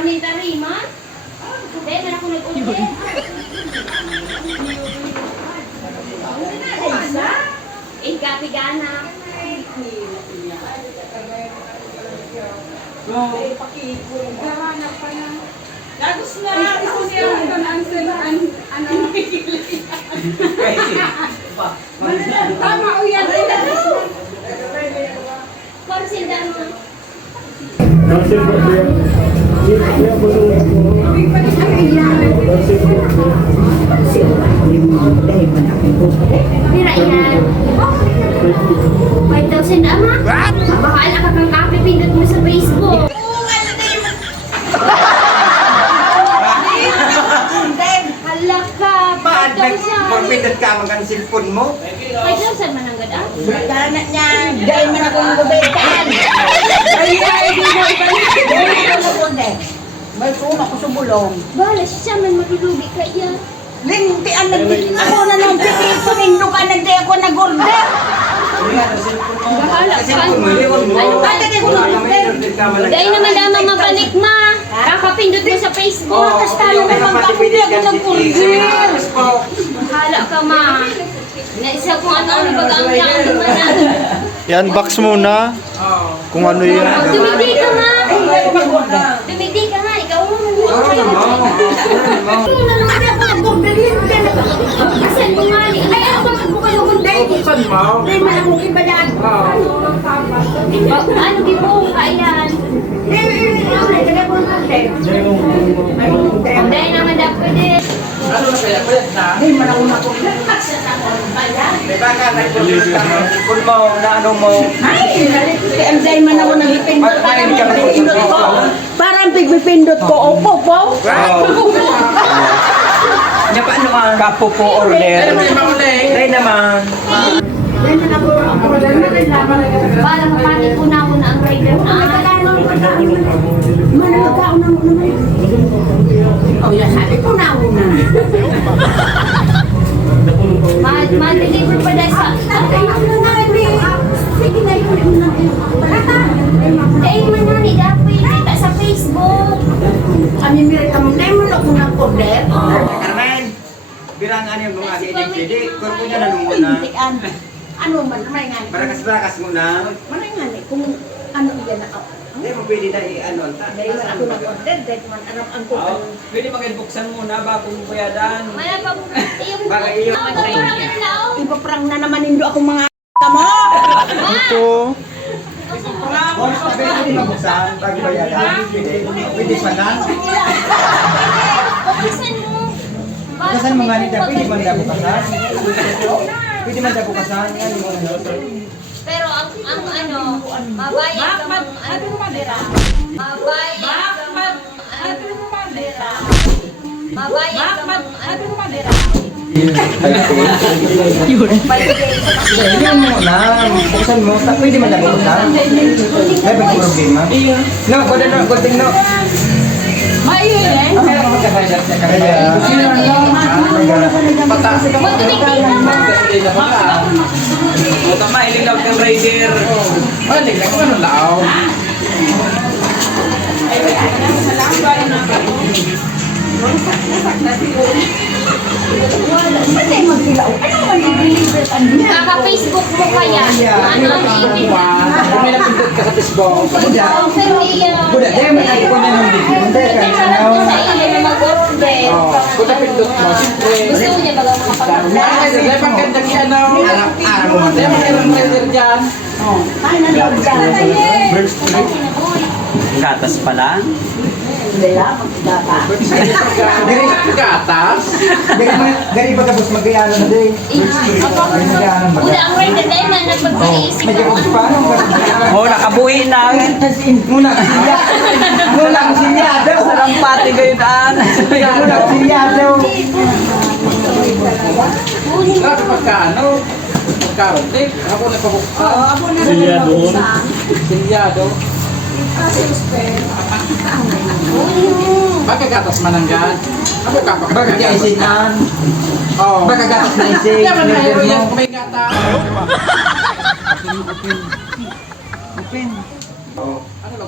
Parliamentary man? Dahil man ako nag-order. Kapigana. Gagos na! Ako siya ang answer ang nakikilig. Tama o yan! Konsindan mo. Pira yan. 5,000 ama? Baka ala ka kang kapipindot mo sa Facebook. Hala ka, 5,000. Magpindot ka magang cellphone mo. 5,000 man ang gada? Magkana niya! Gay man akong gubetan! Ay, di mo ibalik! May kuma ko sa bulong. Bahala siya man maglulubi ka yan. Linti ang nagtitin ako na nung pipito, nindo ka nagdi ako nag-order. Bahala ka. Ano ka nagdi ako nag-order? Dahil naman lamang mabalik ma. Kakapindot mo sa Facebook. Tapos talo mo mang kapuli ako nag-order. Bahala ka ma. Naisa kung ano-ano bagang yan. Yan, box muna. Kung ano yun. Dumigay ka ma. Dumigay ka nga. Ikaw mo. Asan mo nga ni? Ay, ako bakit mo kayo munday? Saan mo? Hindi man akong ibayan. Ano gibong ka yan? Dahil naman dapat din. Ano na kaya? Pwede na? Hindi man ako nag-order. Bayan. May baka nagpindot ka ng cellphone mo na ano mo. Ay, anday man ako nagpindot. Parang pipindot ko. Opo po. Niya pa naman. Kapo po order. Dahil naman. Bala ka pati una-una ang rider na. Oh, ya sabi ko na una. Ma-deliver pa dahil sa... Sige na yun. Dahil man na ni Dapoy, kita sa Facebook. Kami mirit kami na yun ako ng order. Carmen, bilangan yung mga CD. Kurpo niya na nung muna. Ano man, may nga. Barakas-barakas muna. May nga kung ano yan ako. Hindi mo pwede na i-ano. Dahil man ako nag-order, dahil man ang ko. Pwede mag-buksan muna bago mo bayadan. Wala pa po. Iyong... Baka iyo. Ipaprang na naman nindo akong mga mo. Ito. Kung sabi ko di mabuksan, bago bayadan. Pwede pa na. Buksan mo. Bukasan mo nga nito, pwede man na bukasan. Pwede man na bukasan. Pero ang ano, mabayad ka mang ano, mabayad ka mang ano, mabayad ka mang ano, Yan mo na. Buksan mo. Pwede man na bukasan. May ba problema? No, godeng no. Tama, ilinaw ng rider. Balik na kung ano lao. Kaka-Facebook mo kaya. Ano ang ibig? Kung may napindot ka sa Facebook. Pero iya. Buda, dahil man ako niya nung dito. Hindi ka Sa iyo na mag-order. Kung napindot mo, siyempre. Gusto niya baga makapag-order. Dahil pang ganda niya ano. araw mo. Dahil pang ganda rider dyan. Ay, nanood ka. Gatas pala. Wala, magdaba. Gatas? Dari ba tapos mag-iano na din? Mag-iano ba? Una ang rider dahil na nagpagpaisip Medyo mo. kung paano ba? Oh, nakabuhi na. Muna ang silya. Muna ang silyado. Sarang pati kayo daan. Muna ang silyado. Grabe pagkaano. Pagkaon. Ako nagpabuksan. Silyado. Silyado. Bakit gatas mananggan? Ako kapag Baka di isinan. Oh. Baka gatas na isig. Kaya man tayo yan kung may gatas. Open. Ano ba?